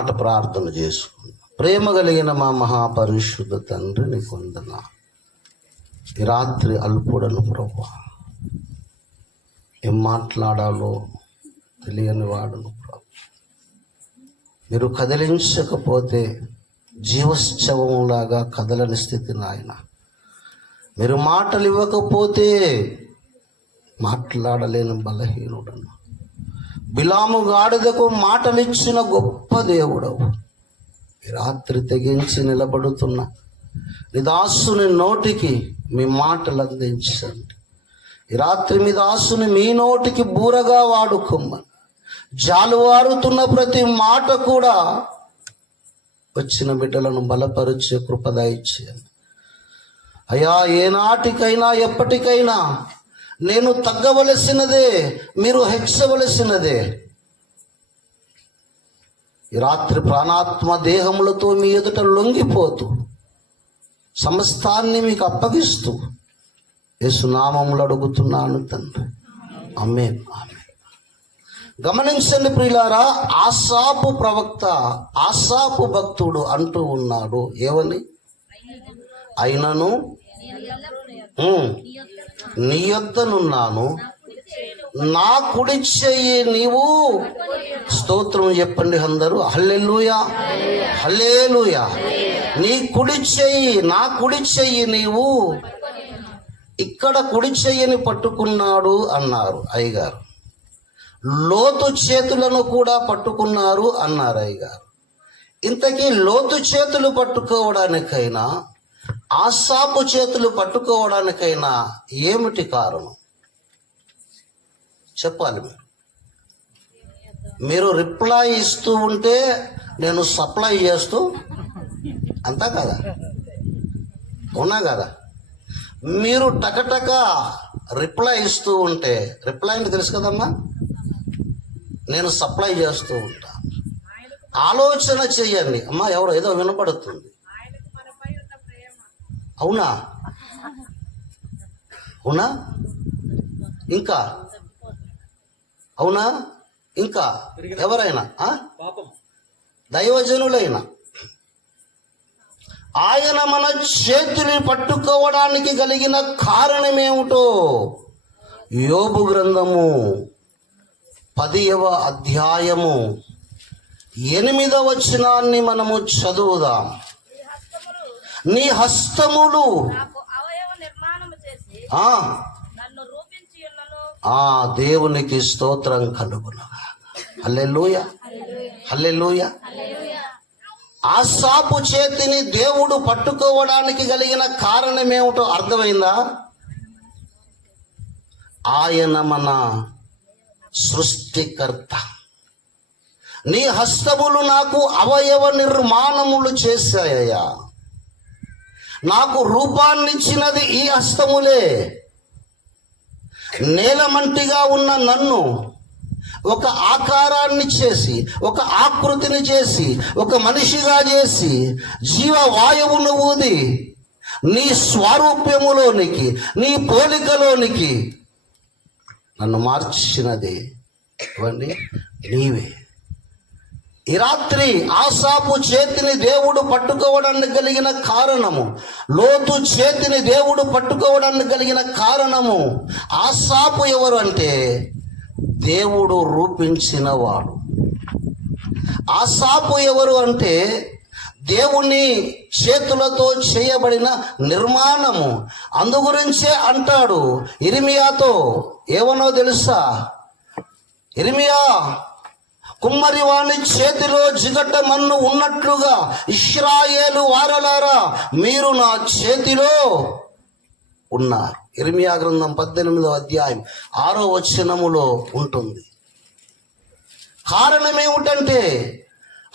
మాట ప్రార్థన చేసుకుందాం. ప్రేమ కలిగిన మా మహాపరిశుద్ధ తండ్రిని కొందన. ఈ రాత్రి అల్పుడను ప్రభు ఏం మాట్లాడాలో తెలియని వాడును ప్రభు. మీరు కదిలించకపోతే జీవశ్చవంలాగా కదలని స్థితి నాయన. మీరు మాటలు ఇవ్వకపోతే మాట్లాడలేని బలహీనుడను. బిలాము గాడిదకు మాటలిచ్చిన గొప్ప దేవుడవు. రాత్రి తెగించి నిలబడుతున్న నీ దాసుని నోటికి మీ మాటలు అందించండి. ఈ రాత్రి మీ దాసుని మీ నోటికి బూరగా వాడుకోమని జాలువారుతున్న ప్రతి మాట కూడా వచ్చిన బిడ్డలను బలపరిచే కృపద ఇచ్చేయండి అయ్యా ఏనాటికైనా ఎప్పటికైనా నేను తగ్గవలసినదే మీరు హెచ్చవలసినదే. ఈ రాత్రి ప్రాణాత్మ దేహములతో మీ ఎదుట లొంగిపోతూ సమస్తాన్ని మీకు అప్పగిస్తూ యేసునామములు అడుగుతున్నాను తండ్రి. అమ్మే ఆమె గమనించండి ప్రియులారా ఆసాపు ప్రవక్త ఆసాపు భక్తుడు అంటూ ఉన్నాడు. ఏమని? అయినను. నీ యొద్దనున్నాను నా కుడి చెయ్యి నీవు. స్తోత్రం చెప్పండి అందరూ. హల్లెలూయా. హల్లేలుయా. నీ కుడి చెయ్యి నా కుడి చెయ్యి నీవు. ఇక్కడ కుడి చెయ్యని పట్టుకున్నాడు అన్నారు అయ్యగారు. లోతు చేతులను కూడా పట్టుకున్నారు అన్నారు అయ్యగారు. ఇంతకీ లోతు చేతులు పట్టుకోవడానికైనా ఆసాపు చేతులు పట్టుకోవడానికైనా ఏమిటి కారణం? చెప్పాలి మీరు. మీరు రిప్లై ఇస్తూ ఉంటే నేను సప్లై చేస్తూ అంతా కదా? ఉన్నా కదా? మీరు టకటక రిప్లై ఇస్తూ ఉంటే రిప్లై అంటే తెలుసు కదమ్మా? నేను సప్లై చేస్తూ ఉంటా. ఆలోచన చెయ్యండి. అమ్మా ఎవరో ఏదో వినపడుతుంది. అవునా? అవునా? ఇంకా? అవునా? ఇంకా? ఎవరైనా? దైవజనులైన దైవజనులైనా? ఆయన మన చేతిని పట్టుకోవడానికి కలిగిన కారణమేమిటో? యోబు గ్రంథము పదియవ అధ్యాయము ఎనిమిదవ వచనాన్ని మనము చదువుదాం. నీ హస్తములు. ఆ. దేవునికి స్తోత్రం కలుగునగా హల్లెలూయ. హల్లెలూయ. ఆసాపు చేతిని దేవుడు పట్టుకోవడానికి కలిగిన కారణమేమిటో అర్థమైందా? ఆయన మన సృష్టికర్త. నీ హస్తములు నాకు అవయవ నిర్మాణములు చేశాయ్యా నాకు రూపాన్నిచ్చినది ఈ హస్తములే. నేలమంటిగా ఉన్న నన్ను ఒక ఆకారాన్ని చేసి ఒక ఆకృతిని చేసి ఒక మనిషిగా చేసి జీవవాయువును ఊది నీ స్వారూప్యములోనికి నీ పోలికలోనికి నన్ను మార్చినది. ఇవ్వండి నీవే. ఈ రాత్రి ఆసాపు చేతిని దేవుడు పట్టుకోవడానికి కలిగిన కారణము. లోతు చేతిని దేవుడు పట్టుకోవడానికి కలిగిన కారణము. ఆసాపు ఎవరు అంటే? దేవుడు రూపించిన వాడు ఆసాపు ఎవరు అంటే? దేవుని చేతులతో చేయబడిన నిర్మాణము. అందుగురించే అంటాడు. ఇరిమియాతో ఏమనో తెలుసా? ఇరిమియా కుమ్మరి వాని చేతిలో జిగట మన్ను ఉన్నట్లుగా ఇష్రాయేలు వారలారా మీరు నా చేతిలో ఉన్నారు. ఇర్మియా గ్రంథం పద్దెనిమిదో అధ్యాయం ఆరో వచనములో ఉంటుంది. కారణం ఏమిటంటే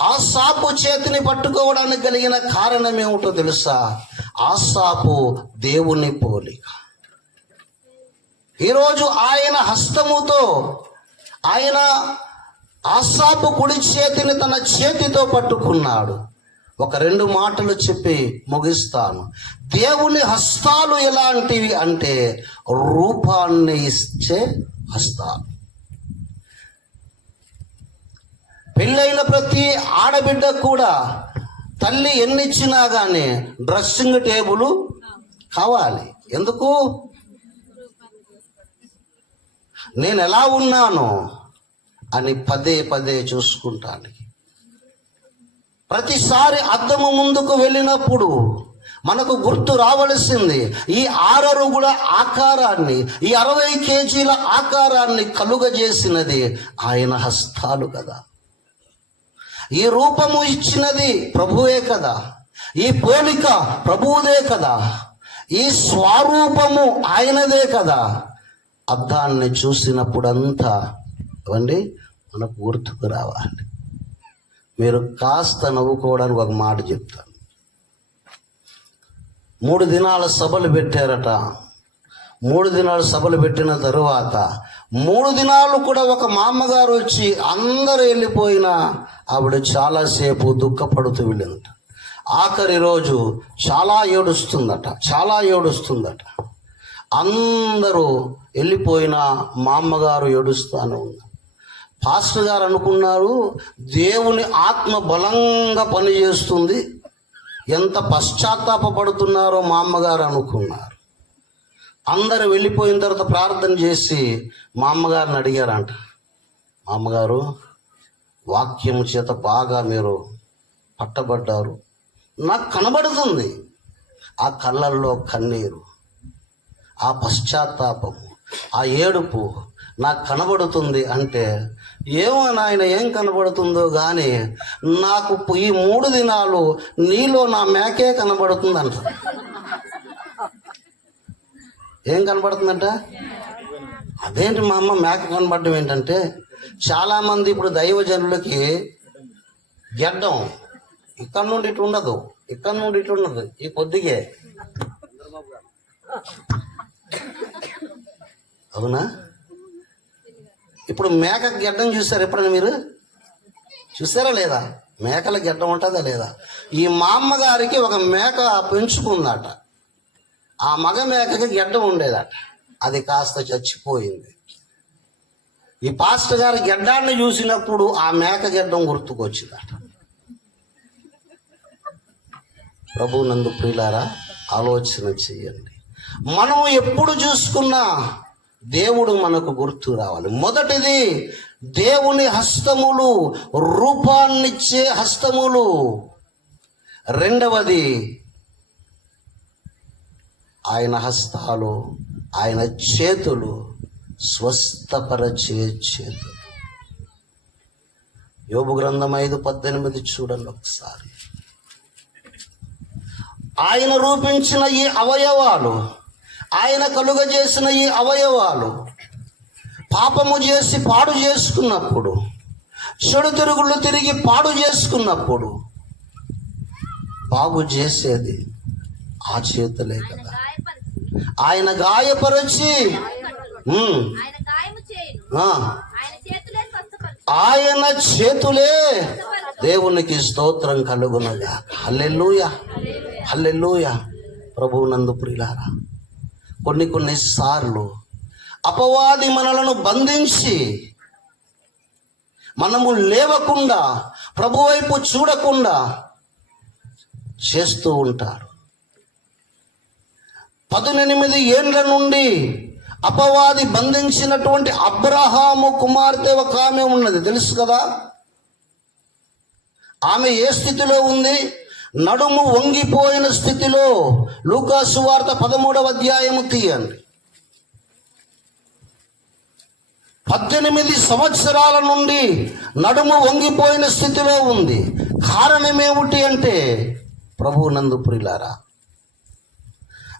ఆ సాపు చేతిని పట్టుకోవడానికి కలిగిన కారణం ఏమిటో తెలుసా? ఆ సాపు దేవుని పోలిక. ఈరోజు ఆయన హస్తముతో ఆయన ఆసాపు కుడి చేతిని తన చేతితో పట్టుకున్నాడు. ఒక రెండు మాటలు చెప్పి ముగిస్తాను. దేవుని హస్తాలు ఎలాంటివి అంటే రూపాన్ని ఇచ్చే హస్తాలు. పెళ్ళైన ప్రతి ఆడబిడ్డ కూడా తల్లి ఎన్నిచ్చినా కానీ డ్రెస్సింగ్ టేబుల్ కావాలి. ఎందుకు? నేను ఎలా ఉన్నాను అని పదే పదే చూసుకుంటాను ప్రతిసారి అద్దము ముందుకు వెళ్ళినప్పుడు మనకు గుర్తు రావలసింది ఈ ఆరరుగుల ఆకారాన్ని ఈ అరవై కేజీల ఆకారాన్ని కలుగజేసినది ఆయన హస్తాలు కదా. ఈ రూపము ఇచ్చినది ప్రభువే కదా. ఈ పోలిక ప్రభువుదే కదా. ఈ స్వరూపము ఆయనదే కదా. అద్దాన్ని చూసినప్పుడంతా ఇవ్వండి మనకు గుర్తుకు రావాలి. మీరు కాస్త నవ్వుకోవడానికి ఒక మాట చెప్తాను. మూడు దినాల సభలు పెట్టారట. మూడు దినాలు సభలు పెట్టిన తరువాత మూడు దినాలు కూడా ఒక మామగారు వచ్చి అందరూ వెళ్ళిపోయినా ఆవిడ చాలాసేపు దుఃఖపడుతూ వెళ్ళిందట. ఆఖరి రోజు చాలా ఏడుస్తుందట చాలా ఏడుస్తుందట. అందరూ వెళ్ళిపోయిన మా అమ్మగారు ఏడుస్తూనే ఉన్నారు. పాస్టర్ గారు అనుకున్నారు దేవుని ఆత్మ బలంగా పనిచేస్తుంది. ఎంత పశ్చాత్తాపడుతున్నారో మా అమ్మగారు అనుకున్నారు. అందరు వెళ్ళిపోయిన తర్వాత ప్రార్థన చేసి మా అమ్మగారిని అడిగారంట మా అమ్మగారు వాక్యం చేత బాగా మీరు పట్టబడ్డారు. నాకు కనబడుతుంది. ఆ కళ్ళల్లో కన్నీరు ఆ పశ్చాత్తాపము ఆ ఏడుపు నాకు కనబడుతుంది అంటే ఏమో నాయన ఏం కనబడుతుందో కానీ నాకు ఈ మూడు దినాలు నీలో నా మేకే కనబడుతుందంట. ఏం కనబడుతుందంట? అదేంటి మా అమ్మ మేక కనబడడం ఏంటంటే చాలామంది ఇప్పుడు దైవజనులకి గెడ్డం ఇక్కడ నుండి ఇటు ఉండదు ఇక్కడ నుండి ఇటు ఉండదు ఈ కొద్దిగే. అవునా? ఇప్పుడు మేక గెడ్డం చూసారు ఎప్పుడైనా మీరు? చూసారా లేదా? మేకల గెడ్డం ఉంటుందా లేదా? ఈ మా అమ్మగారికి ఒక మేక పెంచుకుందట. ఆ మగ మేకకి గెడ్డం ఉండేదట. అది కాస్త చచ్చిపోయింది. ఈ పాస్టర్ గారి గెడ్డాన్ని చూసినప్పుడు ఆ మేక గెడ్డం గుర్తుకొచ్చిందట. ప్రభు నందు ప్రియులారా ఆలోచన చేయండి. మనము ఎప్పుడు చూసుకున్నా దేవుడు మనకు గుర్తు రావాలి. మొదటిది దేవుని హస్తములు రూపాన్నిచ్చే హస్తములు. రెండవది ఆయన హస్తాలు ఆయన చేతులు స్వస్థపరచే చేతులు. యోగు గ్రంథం ఐదు పద్దెనిమిది చూడండి ఒకసారి. ఆయన రూపించిన ఈ అవయవాలు ఆయన కలుగజేసిన ఈ అవయవాలు పాపము చేసి పాడు చేసుకున్నప్పుడు చెడు తిరుగుళ్ళు తిరిగి పాడు చేసుకున్నప్పుడు బాగు చేసేది ఆ చేతులే కదా. ఆయన గాయపరచి ఆయన చేతులే దేవునికి స్తోత్రం కలుగునగా హల్లెలూయా. హల్లెలూయా. ప్రభువు నందు ప్రియులారా కొన్ని కొన్ని సార్లు అపవాది మనలను బంధించి మనము లేవకుండా ప్రభు వైపు చూడకుండా చేస్తూ ఉంటారు. పదునెనిమిది ఏండ్ల నుండి అపవాది బంధించినటువంటి అబ్రహాము కుమార్తె ఒక ఆమె ఉన్నది. తెలుసు కదా? ఆమె ఏ స్థితిలో ఉంది? నడుము వంగిపోయిన స్థితిలో లూకాసు వార్త పదమూడవ అధ్యాయము తీయండి. పద్దెనిమిది సంవత్సరాల నుండి నడుము వంగిపోయిన స్థితిలో ఉంది. కారణం ఏమిటి అంటే ప్రభు నందు ప్రిలారా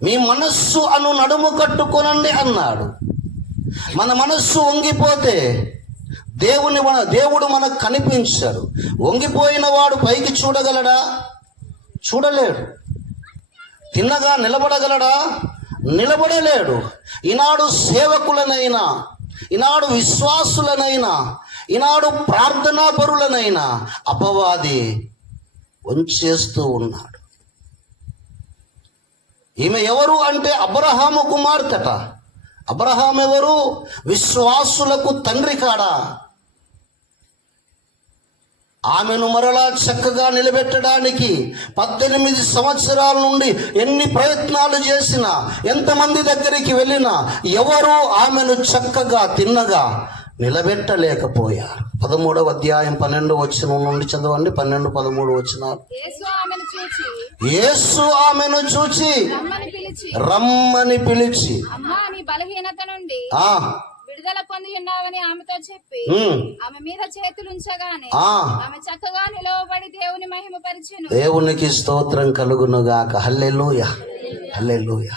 మీ మనస్సు అను నడుము కట్టుకొనండి అన్నాడు. మన మనస్సు వంగిపోతే దేవుని మన దేవుడు మనకు కనిపించాడు. వంగిపోయిన వాడు పైకి చూడగలడా? చూడలేడు. తిన్నగా నిలబడగలడా? నిలబడలేడు. ఈనాడు సేవకులనైనా ఈనాడు విశ్వాసులనైనా ఈనాడు ప్రార్థనాపరులనైనా అపవాది వంచేస్తూ ఉన్నాడు. ఈమె ఎవరు అంటే అబ్రహాము కుమార్తెట. అబ్రహాం ఎవరు విశ్వాసులకు తండ్రి కాడా? ఆమెను మరలా చక్కగా నిలబెట్టడానికి పద్దెనిమిది సంవత్సరాల నుండి ఎన్ని ప్రయత్నాలు చేసినా ఎంతమంది దగ్గరికి వెళ్ళినా ఎవరు ఆమెను చక్కగా తిన్నగా నిలబెట్టలేకపోయారు. పదమూడవ అధ్యాయం పన్నెండు వచ్చిన నుండి చదవండి. పన్నెండు పదమూడు వచ్చిన యేసు ఆమెను చూచి. యేసు ఆమెను చూచి. రమ్మని పిలిచి. విడుదల పొంది ఉన్నావని ఆమెతో చెప్పి ఆమె మీద చేతులు ఉంచగానే ఆమె చక్కగా నిలవబడి దేవుని మహిమపరిచెను దేవునికి స్తోత్రం కలుగునుగాక. హల్లెలూయ. హల్లెలూయ.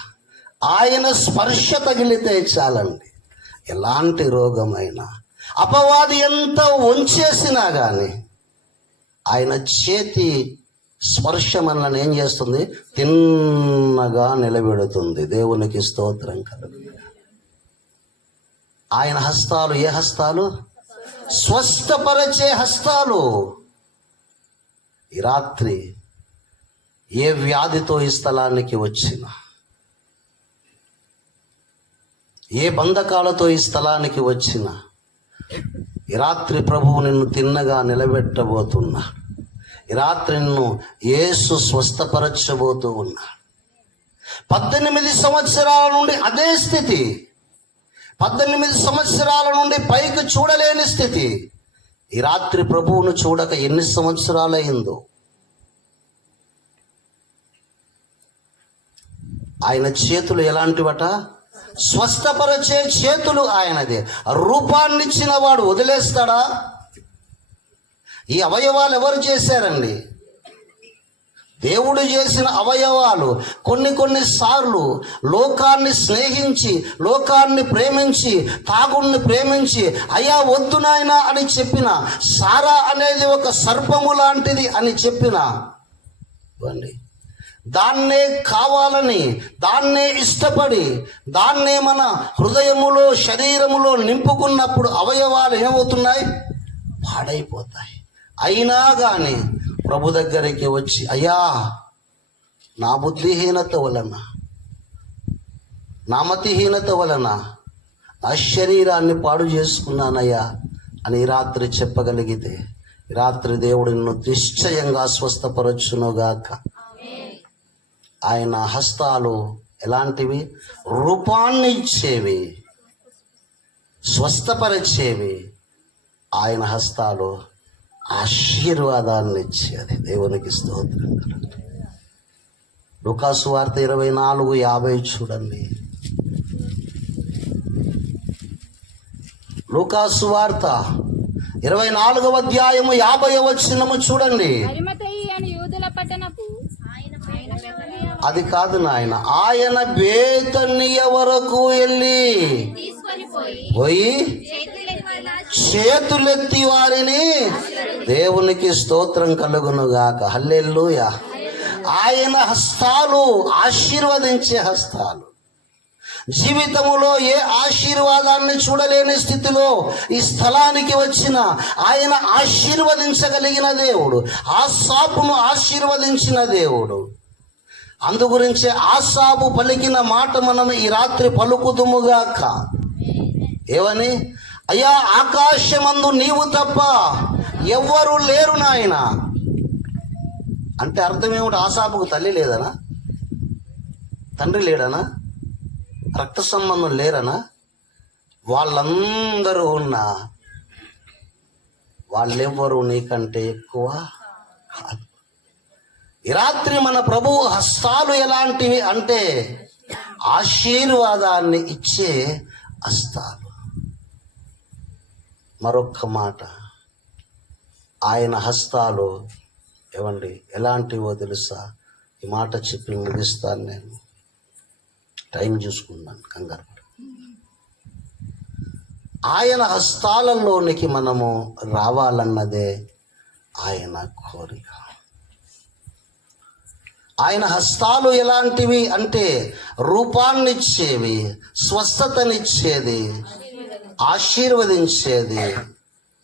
ఆయన స్పర్శ తగిలితే చాలండి. ఎలాంటి రోగమైనా అపవాది ఎంత వంచేసినా గాని ఆయన చేతి స్పర్శ మనల్ని ఏం చేస్తుంది? తిన్నగా నిలబెడుతుంది. దేవునికి స్తోత్రం కలుగు ఆయన హస్తాలు ఏ హస్తాలు? స్వస్థపరచే హస్తాలు. ఈ రాత్రి ఏ వ్యాధితో ఈ స్థలానికి వచ్చిన ఏ బంధకాలతో ఈ స్థలానికి వచ్చిన ఈ రాత్రి ప్రభువు నిన్ను తిన్నగా నిలబెట్టబోతున్నా ఈ రాత్రి నిన్ను యేసు స్వస్థపరచబోతూ ఉన్నా. పద్దెనిమిది సంవత్సరాల నుండి అదే స్థితి. పద్దెనిమిది సంవత్సరాల నుండి పైకి చూడలేని స్థితి. ఈ రాత్రి ప్రభువును చూడక ఎన్ని సంవత్సరాలైందో ఆయన చేతులు ఎలాంటివట? స్వస్థపరచే చేతులు ఆయనదే. రూపాన్నిచ్చిన వాడు వదిలేస్తాడా? ఈ అవయవాలు ఎవరు చేశారండి? దేవుడు చేసిన అవయవాలు కొన్ని కొన్ని సార్లు లోకాన్ని స్నేహించి లోకాన్ని ప్రేమించి తాగుణ్ణి ప్రేమించి అయ్యా వద్దు నాయనా అని చెప్పిన సారా అనేది ఒక సర్పము లాంటిది అని చెప్పిన. ఇవ్వండి. దాన్నే కావాలని దాన్నే ఇష్టపడి దాన్నే మన హృదయములో శరీరములో నింపుకున్నప్పుడు అవయవాలు ఏమవుతున్నాయి? పాడైపోతాయి. అయినా కానీ ప్రభు దగ్గరికి వచ్చి అయ్యా నా బుద్ధిహీనత వలన నా మతిహీనత వలన నా శరీరాన్ని పాడు చేసుకున్నానయ్యా అని రాత్రి చెప్పగలిగితే రాత్రి దేవుడు నిన్ను నిశ్చయంగా స్వస్థపరచునుగాక. ఆయన హస్తాలు ఎలాంటివి? రూపాన్ని ఇచ్చేవి స్వస్థపరిచేవి. ఆయన హస్తాలు ఆశీర్వాదాన్ని ఇచ్చేది. దేవునికి స్తోత్రం. లూకాసు వార్త ఇరవై నాలుగు యాభై చూడండి. లూకాసు వార్త ఇరవై నాలుగవ అధ్యాయము యాభై వచ్చినము చూడండి. అది కాదు నాయన ఆయన బేతనీయ వరకు వెళ్ళి పోయి చేతులెత్తి వారిని దేవునికి స్తోత్రం కలుగునుగాక. హల్లెల్లుయ ఆయన హస్తాలు ఆశీర్వదించే హస్తాలు. జీవితములో ఏ ఆశీర్వాదాన్ని చూడలేని స్థితిలో ఈ స్థలానికి వచ్చిన ఆయన ఆశీర్వదించగలిగిన దేవుడు ఆ సాపును ఆశీర్వదించిన దేవుడు. అందుగురించే ఆసాపు పలికిన మాట మనం ఈ రాత్రి పలుకుదుముగాక. ఏమని? అయ్యా ఆకాశమందు నీవు తప్ప ఎవ్వరు లేరు నాయన. అంటే అర్థం ఏమిటి? ఆశాపుకు తల్లి లేదనా? తండ్రి లేడనా? రక్త సంబంధం లేరనా? వాళ్ళందరూ ఉన్నా వాళ్ళెవ్వరు నీకంటే ఎక్కువ కాదు. ఈ రాత్రి మన ప్రభువు హస్తాలు ఎలాంటివి అంటే ఆశీర్వాదాన్ని ఇచ్చే హస్తాలు. మరొక్క మాట. ఆయన హస్తాలు ఏమండి ఎలాంటివో తెలుసా? ఈ మాట చెప్పి ముగిస్తాను నేను. టైం చూసుకున్నాను కంగారు ఆయన హస్తాలలోనికి మనము రావాలన్నదే ఆయన కోరిక. ఆయన హస్తాలు ఎలాంటివి అంటే రూపాన్నిచ్చేవి స్వస్థతనిచ్చేది ఆశీర్వదించేది.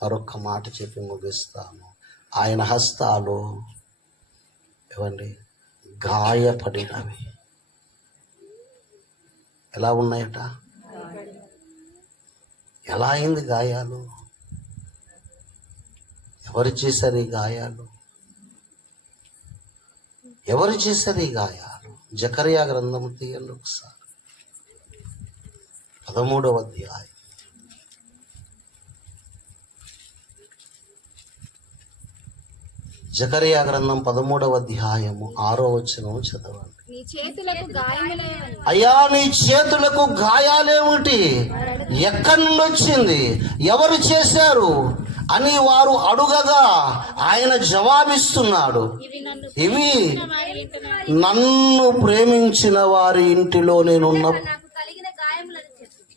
మరొక మాట చెప్పి ముగిస్తాము ఆయన హస్తాలు ఇవ్వండి గాయపడినవి. ఎలా ఉన్నాయట? ఎలా అయింది గాయాలు? ఎవరు చేశారు ఈ గాయాలు? ఎవరు చేశారు ఈ గాయాలు? జకరియా గ్రంథము తీయండి ఒకసారి. పదమూడవ అధ్యాయం. జకరియా గ్రంథం పదమూడవ అధ్యాయము ఆరో వచనం చదవండి. అయ్యా నీ చేతులకు గాయాలేమిటి? ఎక్కడి నుండి వచ్చింది? ఎవరు చేశారు? అని వారు అడుగగా ఆయన జవాబిస్తున్నాడు. ఇవి నన్ను ప్రేమించిన వారి ఇంటిలో నేనున్న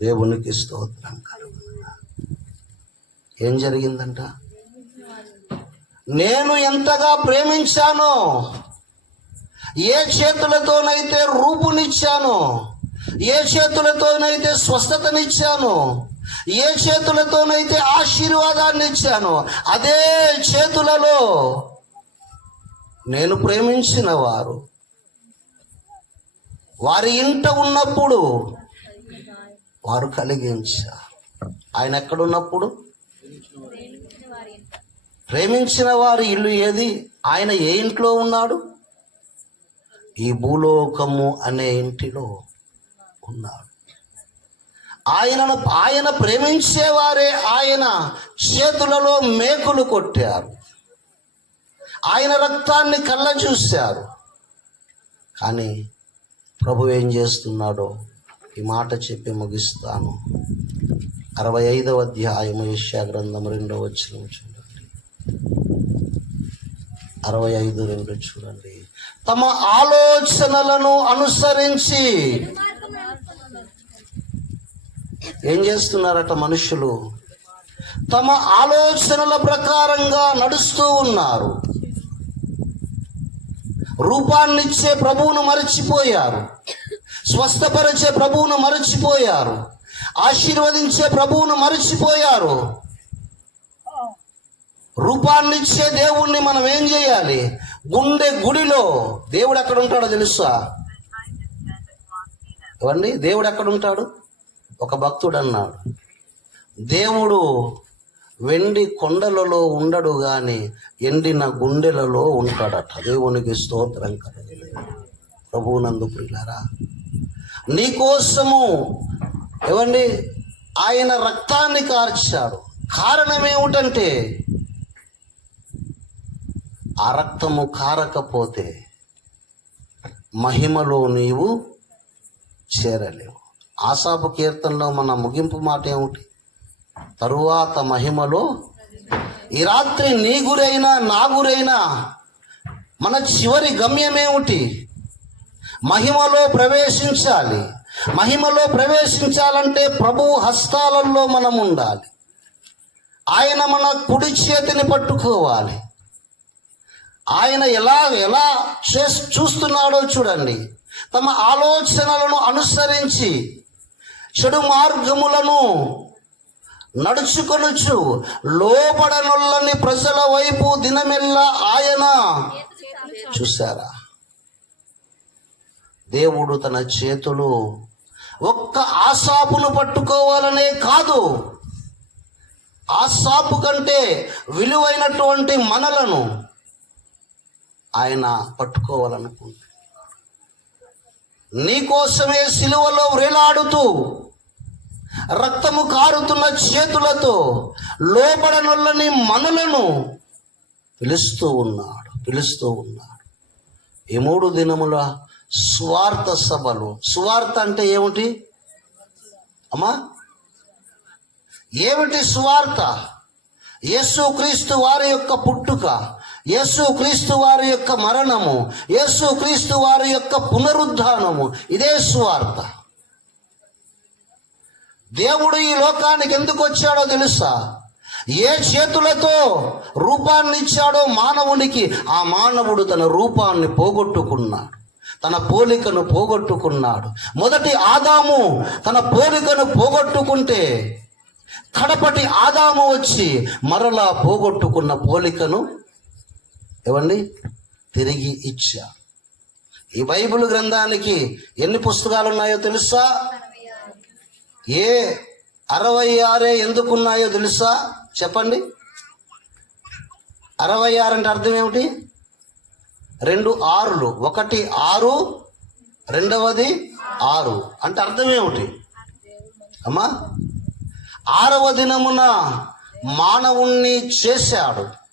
దేవునికి స్తోత్రం కలుగునుగా. ఏం జరిగిందంట? నేను ఎంతగా ప్రేమించానో ఏ చేతులతోనైతే రూపునిచ్చానో ఏ చేతులతోనైతే స్వస్థతనిచ్చానో ఏ చేతులతోనైతే ఆశీర్వాదాన్ని ఇచ్చానో అదే చేతులలో నేను ప్రేమించిన వారు. వారి ఇంట ఉన్నప్పుడు వారు కలిగించారు. ఆయన ఎక్కడున్నప్పుడు? ప్రేమించిన వారి ఇల్లు ఏది? ఆయన ఏ ఇంట్లో ఉన్నాడు? ఈ భూలోకము అనే ఇంటిలో ఉన్నాడు. ఆయనను ఆయన ప్రేమించేవారే ఆయన చేతులలో మేకులు కొట్టారు. ఆయన రక్తాన్ని కళ్ళ చూశారు కానీ ప్రభు ఏం చేస్తున్నాడో ఈ మాట చెప్పి ముగిస్తాను. అరవై ఐదవ అధ్యాయము యశ్యా గ్రంథం రెండవ వచ్చిన అరవై ఐదు రెండు చూడండి. తమ ఆలోచనలను అనుసరించి ఏం చేస్తున్నారట మనుషులు? తమ ఆలోచనల ప్రకారంగా నడుస్తూ ఉన్నారు. రూపాన్నిచ్చే ప్రభువును మరచిపోయారు. స్వస్థపరిచే ప్రభువును మరచిపోయారు. ఆశీర్వదించే ప్రభువును మరచిపోయారు. రూపాన్నిచ్చే దేవుణ్ణి మనం ఏం చేయాలి? గుండె గుడిలో దేవుడు ఎక్కడ ఉంటాడో తెలుసా? ఇవ్వండి దేవుడు ఎక్కడ ఉంటాడు? ఒక భక్తుడు అన్నాడు. దేవుడు వెండి కొండలలో ఉండడు గాని ఎండిన గుండెలలో ఉంటాడట. దేవునికి స్తోత్రం కలగలేదు. ప్రభువునందు ప్రియులారా నీకోసము ఏవండి ఆయన రక్తాన్ని కార్చాడు. కారణం ఏమిటంటే ఆ రక్తము కారకపోతే మహిమలో నీవు చేరలేవు. ఆశాపు కీర్తనలో మన ముగింపు మాట ఏమిటి? తరువాత మహిమలో ఈ రాత్రి నీ గురైనా నా గురైనా మన చివరి గమ్యమేమిటి మహిమలో ప్రవేశించాలి. మహిమలో ప్రవేశించాలంటే ప్రభు హస్తాలలో మనం ఉండాలి ఆయన మన కుడి చేతిని పట్టుకోవాలి. ఆయన ఎలా ఎలా చేస్ చూస్తున్నాడో చూడండి. తమ ఆలోచనలను అనుసరించి చెడు మార్గములను నడుచుకొనుచు లోపడనుల్లని ప్రజల వైపు దినమెల్లా ఆయన చూసారా దేవుడు తన చేతులు ఒక్క ఆశాపును పట్టుకోవాలనే కాదు ఆశాపు కంటే విలువైనటువంటి మనలను ఆయన పట్టుకోవాలనుకుంది నీకోసమే సిలువలో వేలాడుతూ రక్తము కారుతున్న చేతులతో లోపడనొల్లని మనులను పిలుస్తూ ఉన్నాడు పిలుస్తూ ఉన్నాడు. ఈ మూడు దినముల స్వార్థ సభలు. స్వార్థ అంటే ఏమిటి? అమ్మా ఏమిటి స్వార్థ? యేసు క్రీస్తు వారి యొక్క పుట్టుక యేసు క్రీస్తు వారి యొక్క మరణము యేసు క్రీస్తు వారి యొక్క పునరుద్ధానము. ఇదే స్వార్థ దేవుడు ఈ లోకానికి ఎందుకు వచ్చాడో తెలుసా? ఏ చేతులతో రూపాన్ని ఇచ్చాడో మానవునికి ఆ మానవుడు తన రూపాన్ని పోగొట్టుకున్నాడు. తన పోలికను పోగొట్టుకున్నాడు. మొదటి ఆదాము తన పోలికను పోగొట్టుకుంటే కడపటి ఆదాము వచ్చి మరలా పోగొట్టుకున్న పోలికను ఇవ్వండి తిరిగి ఇచ్చా. ఈ బైబిల్ గ్రంథానికి ఎన్ని పుస్తకాలు ఉన్నాయో తెలుసా? ఏ అరవై ఆరే ఎందుకున్నాయో తెలుసా? చెప్పండి. అరవై ఆరు అంటే అర్థం ఏమిటి? రెండు ఆరులు. ఒకటి ఆరు రెండవది ఆరు. అంటే అర్థం ఏమిటి? అమ్మా ఆరవ దినమున మానవుణ్ణి చేశాడు.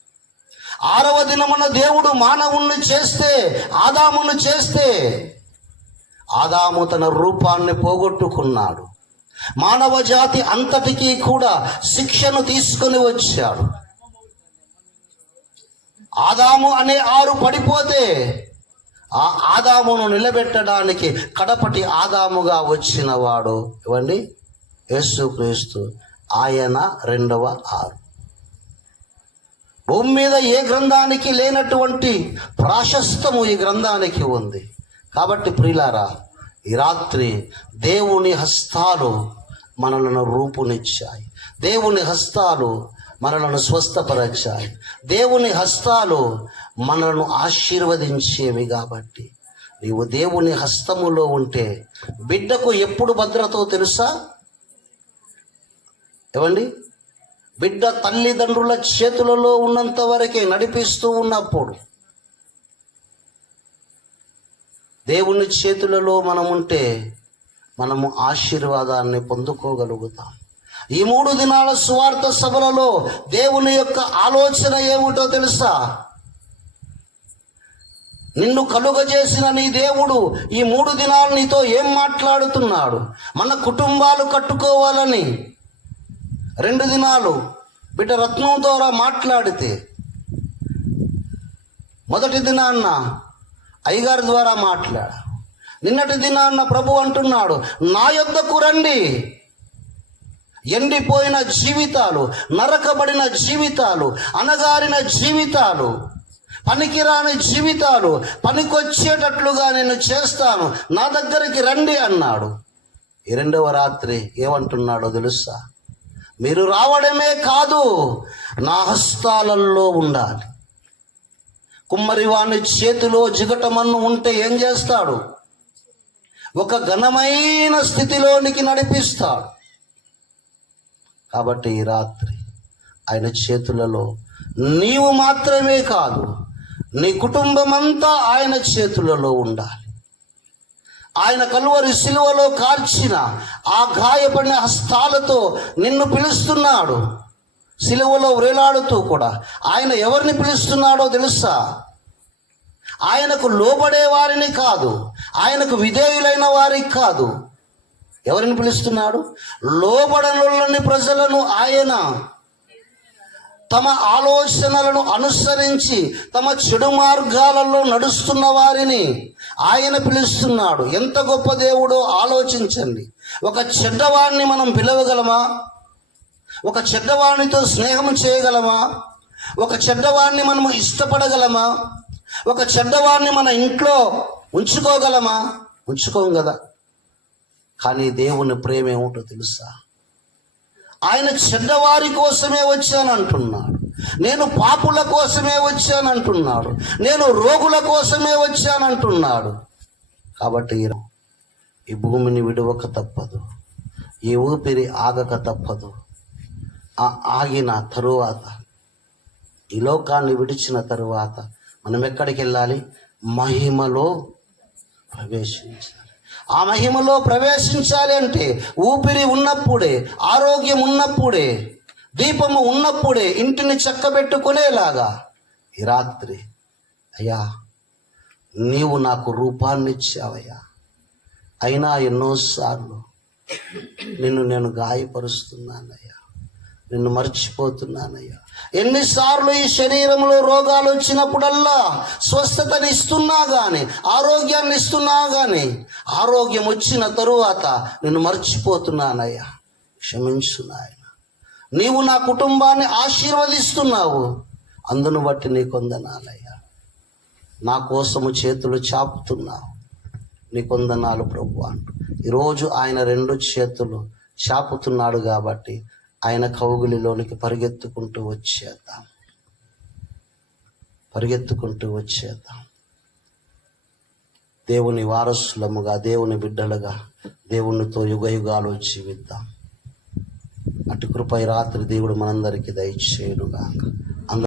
ఆరవ దినమున దేవుడు మానవుణ్ణి చేస్తే ఆదామును చేస్తే ఆదాము తన రూపాన్ని పోగొట్టుకున్నాడు. మానవ జాతి అంతటికీ కూడా శిక్షను తీసుకొని వచ్చాడు. ఆదాము అనే ఆరు పడిపోతే ఆ ఆదామును నిలబెట్టడానికి కడపటి ఆదాముగా వచ్చినవాడు ఇవ్వండి ఇవ్వండి యేసుక్రీస్తు. ఆయన రెండవ ఆరు. భూమి మీద ఏ గ్రంథానికి లేనటువంటి ప్రాశస్తము ఈ గ్రంథానికి ఉంది. కాబట్టి ప్రియులారా ఈ రాత్రి దేవుని హస్తాలు మనలను రూపునిచ్చాయి. దేవుని హస్తాలు మనలను స్వస్థపరచాయి. దేవుని హస్తాలు మనలను ఆశీర్వదించేవి కాబట్టి. నీవు దేవుని హస్తములో ఉంటే బిడ్డకు ఎప్పుడు భద్రతో తెలుసా? ఏమండి? బిడ్డ తల్లిదండ్రుల చేతులలో ఉన్నంత వరకే నడిపిస్తూ ఉన్నప్పుడు దేవుని చేతులలో మనం ఉంటే మనము ఆశీర్వాదాన్ని పొందుకోగలుగుతాం. ఈ మూడు దినాల స్వార్థ సభలలో దేవుని యొక్క ఆలోచన ఏమిటో తెలుసా? నిన్ను కలుగజేసిన నీ దేవుడు ఈ మూడు దినాలు నీతో ఏం మాట్లాడుతున్నాడు? మన కుటుంబాలు కట్టుకోవాలని రెండు దినాలు బిడ్డ రత్నం ద్వారా మాట్లాడితే మొదటి దినాన్న అయ్యగారి ద్వారా మాట్లాడ నిన్నటి దినాన్న ప్రభు అంటున్నాడు నా యొద్దకు రండి. ఎండిపోయిన జీవితాలు నరకబడిన జీవితాలు అనగారిన జీవితాలు పనికిరాని జీవితాలు పనికొచ్చేటట్లుగా నేను చేస్తాను నా దగ్గరికి రండి అన్నాడు. ఈ రెండవ రాత్రి ఏమంటున్నాడో తెలుసా? మీరు రావడమే కాదు నా హస్తాలలో ఉండాలి. కుమ్మరి వాని చేతిలో జిగటమన్ను ఉంటే ఏం చేస్తాడు? ఒక ఘనమైన స్థితిలోనికి నడిపిస్తాడు. కాబట్టి ఈ రాత్రి ఆయన చేతులలో నీవు మాత్రమే కాదు నీ కుటుంబం అంతా ఆయన చేతులలో ఉండాలి. ఆయన కలువరి సిలువలో కార్చిన ఆ గాయపడిన హస్తాలతో నిన్ను పిలుస్తున్నాడు. సిలువలో వేలాడుతూ కూడా ఆయన ఎవరిని పిలుస్తున్నాడో తెలుసా? ఆయనకు లోబడే వారిని కాదు ఆయనకు విధేయులైన వారికి కాదు. ఎవరిని పిలుస్తున్నాడు? లోబడనులని ప్రజలను ఆయన తమ ఆలోచనలను అనుసరించి తమ చెడు మార్గాలలో నడుస్తున్న వారిని ఆయన పిలుస్తున్నాడు. ఎంత గొప్ప దేవుడో ఆలోచించండి. ఒక చెడ్డవాడిని మనం పిలవగలమా? ఒక చెడ్డవాడినితో స్నేహం చేయగలమా? ఒక చెడ్డవాడిని మనము ఇష్టపడగలమా? ఒక చెడ్డవాడిని మన ఇంట్లో ఉంచుకోగలమా? ఉంచుకోం కదా. కానీ దేవుని ప్రేమ ఏమిటో తెలుసా? ఆయన చెడ్డవారి కోసమే వచ్చాను అంటున్నాడు నేను పాపుల కోసమే వచ్చాను అంటున్నాడు నేను రోగుల కోసమే వచ్చాను అంటున్నాడు కాబట్టి ఈ- ఈ భూమిని విడవక తప్పదు. ఈ ఊపిరి ఆగక తప్పదు. ఆ ఆగిన తరువాత ఈ లోకాన్ని విడిచిన తరువాత మనం ఎక్కడికి వెళ్ళాలి? మహిమలో ప్రవేశించాలి. ఆ మహిమలో ప్రవేశించాలి అంటే ఊపిరి ఉన్నప్పుడే ఆరోగ్యం ఉన్నప్పుడే దీపము ఉన్నప్పుడే ఇంటిని చక్కబెట్టుకునేలాగా. ఈ రాత్రి అయ్యా నీవు నాకు రూపాన్ని ఇచ్చావయ్యా అయినా ఎన్నోసార్లు నిన్ను నేను గాయపరుస్తున్నానయ్యా. నిన్ను మర్చిపోతున్నానయ్యా. ఎన్నిసార్లు ఈ శరీరంలో రోగాలు వచ్చినప్పుడల్లా స్వస్థతని ఇస్తున్నా కానీ ఆరోగ్యాన్ని ఇస్తున్నా కానీ ఆరోగ్యం వచ్చిన తరువాత నిన్ను మర్చిపోతున్నానయ్యా. క్షమించు నాయన. నీవు నా కుటుంబాన్ని ఆశీర్వదిస్తున్నావు. అందును బట్టి నీ కొందనాలయ్యా నా కోసము చేతులు చాపుతున్నావు. నీ కొందనాలు ప్రభు అంటూ ఈరోజు ఆయన రెండు చేతులు చాపుతున్నాడు కాబట్టి ఆయన కౌగులిలోనికి పరిగెత్తుకుంటూ వచ్చేద్దాం. పరిగెత్తుకుంటూ వచ్చేద్దాం. దేవుని వారసులముగా దేవుని బిడ్డలుగా దేవునితో యుగ యుగాలు జీవిద్దాం. అటు కృపై రాత్రి దేవుడు మనందరికీ దయచేయుడుగా